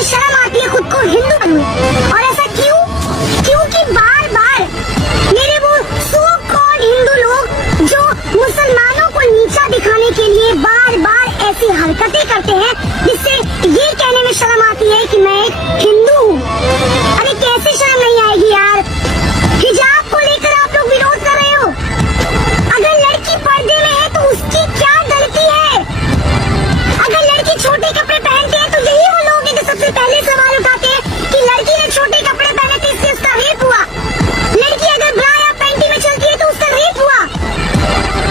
मुझे शर्म आती है खुद को हिंदू कहूं। और ऐसा क्यों? क्योंकि बार बार मेरे वो सो कॉल्ड हिंदू लोग जो मुसलमानों को नीचा दिखाने के लिए बार बार ऐसी हरकतें करते हैं जिससे ये कहने में शर्म आती है कि मैं एक हिंदू हूँ। अरे कैसे शर्म नहीं आएगी यार? हिजाब को लेकर आप लोग विरोध कर रहे हो। अगर लड़की पर्दे में है तो उसकी क्या गलती है? अगर लड़की छोटे कपड़े पहनती है तो यही वो लोग हैं जो सबसे पहले सवाल उठाते हैं कि लड़की ने छोटे कपड़े पहने थे इससे उसका रेप हुआ। लड़की अगर ब्रा या पैंटी में चलती है तो उसका रेप हुआ।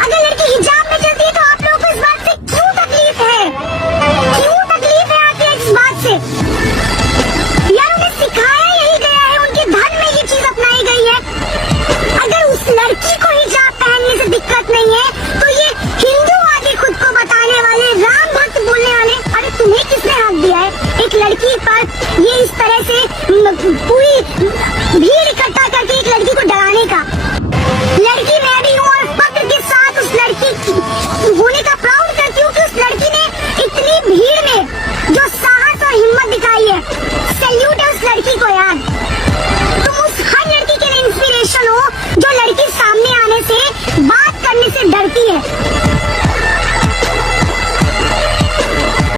अगर लड़की हिजाब में चलती है तो आप लोगों को इस बात से क्यों तकलीफ है? क्यों तकलीफ है आपको इस बात से?